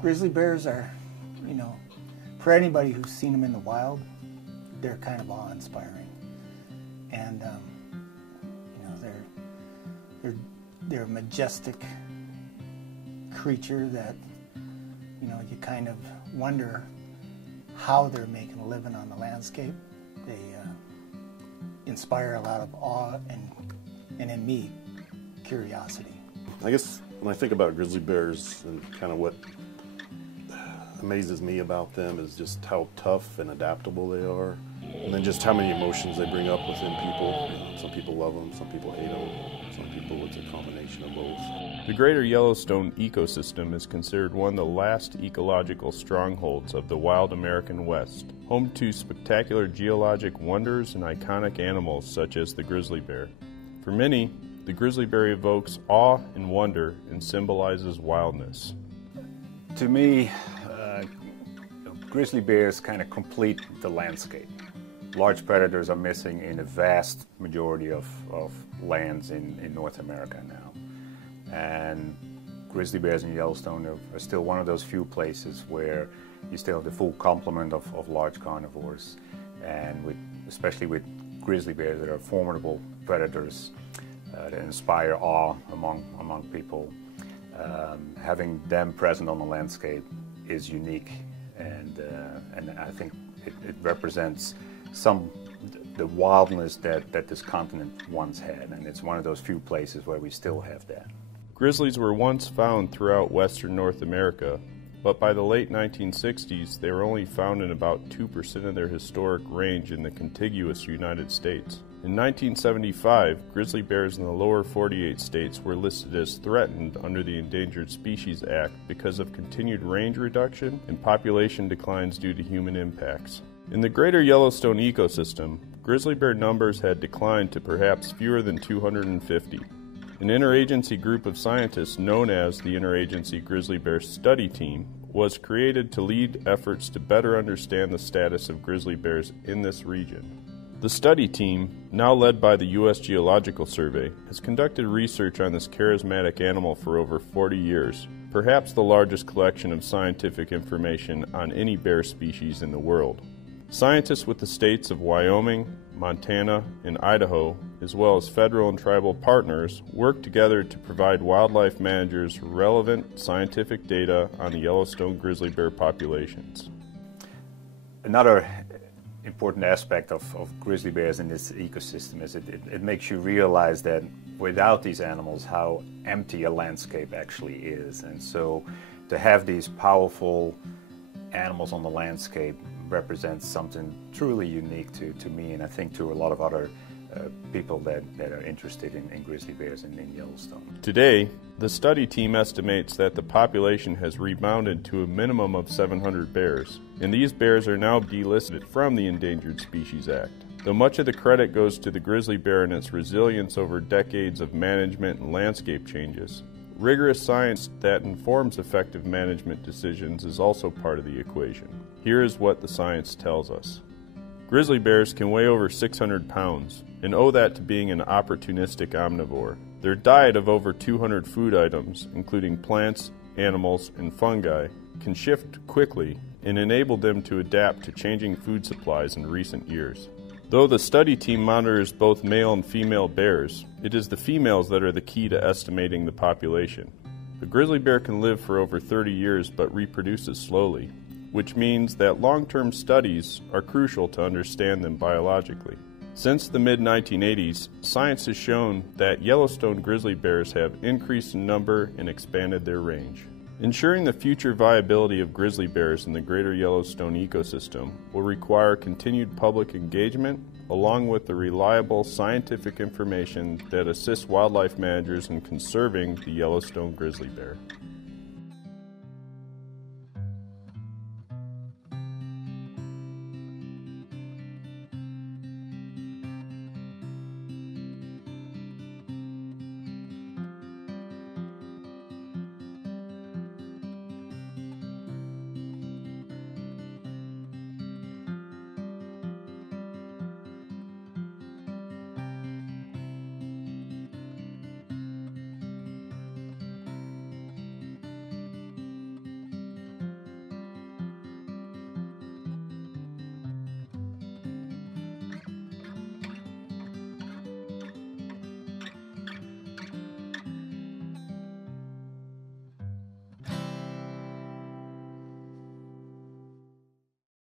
Grizzly bears are, you know, for anybody who's seen them in the wild, they're kind of awe-inspiring. And, you know, they're a majestic creature that, you know, you kind of wonder how they're making a living on the landscape. They inspire a lot of awe and in me, curiosity. I guess when I think about grizzly bears and kind of what amazes me about them is just how tough and adaptable they are, and then just how many emotions they bring up within people. You know, some people love them, some people hate them, some people it's a combination of both. The Greater Yellowstone Ecosystem is considered one of the last ecological strongholds of the wild American West, home to spectacular geologic wonders and iconic animals such as the grizzly bear. For many, the grizzly bear evokes awe and wonder and symbolizes wildness. To me, grizzly bears kind of complete the landscape. Large predators are missing in a vast majority of lands in North America now. And grizzly bears in Yellowstone are still one of those few places where you still have the full complement of large carnivores, and especially with grizzly bears that are formidable predators that inspire awe among people. Having them present on the landscape is unique, and I think it represents the wildness that this continent once had, and it's one of those few places where we still have that. Grizzlies were once found throughout western North America, but by the late 1960s they were only found in about 2% of their historic range in the contiguous United States. In 1975, grizzly bears in the lower 48 states were listed as threatened under the Endangered Species Act because of continued range reduction and population declines due to human impacts. In the Greater Yellowstone Ecosystem, grizzly bear numbers had declined to perhaps fewer than 250. An interagency group of scientists known as the Interagency Grizzly Bear Study Team was created to lead efforts to better understand the status of grizzly bears in this region. The study team, now led by the U.S. Geological Survey, has conducted research on this charismatic animal for over 40 years, perhaps the largest collection of scientific information on any bear species in the world. Scientists with the states of Wyoming, Montana, and Idaho, as well as federal and tribal partners, work together to provide wildlife managers relevant scientific data on the Yellowstone grizzly bear populations. Another important aspect of grizzly bears in this ecosystem is it makes you realize that without these animals, how empty a landscape actually is. And so to have these powerful animals on the landscape represents something truly unique to me, and I think to a lot of other people that are interested in grizzly bears in Yellowstone. Today, the study team estimates that the population has rebounded to a minimum of 700 bears, and these bears are now delisted from the Endangered Species Act. Though much of the credit goes to the grizzly bear and its resilience over decades of management and landscape changes, rigorous science that informs effective management decisions is also part of the equation. Here is what the science tells us. Grizzly bears can weigh over 600 pounds and owe that to being an opportunistic omnivore. Their diet of over 200 food items, including plants, animals, and fungi, can shift quickly and enable them to adapt to changing food supplies in recent years. Though the study team monitors both male and female bears, it is the females that are the key to estimating the population. A grizzly bear can live for over 30 years but reproduces slowly, which means that long-term studies are crucial to understand them biologically. Since the mid-1980s, science has shown that Yellowstone grizzly bears have increased in number and expanded their range. Ensuring the future viability of grizzly bears in the Greater Yellowstone ecosystem will require continued public engagement, along with the reliable scientific information that assists wildlife managers in conserving the Yellowstone grizzly bear.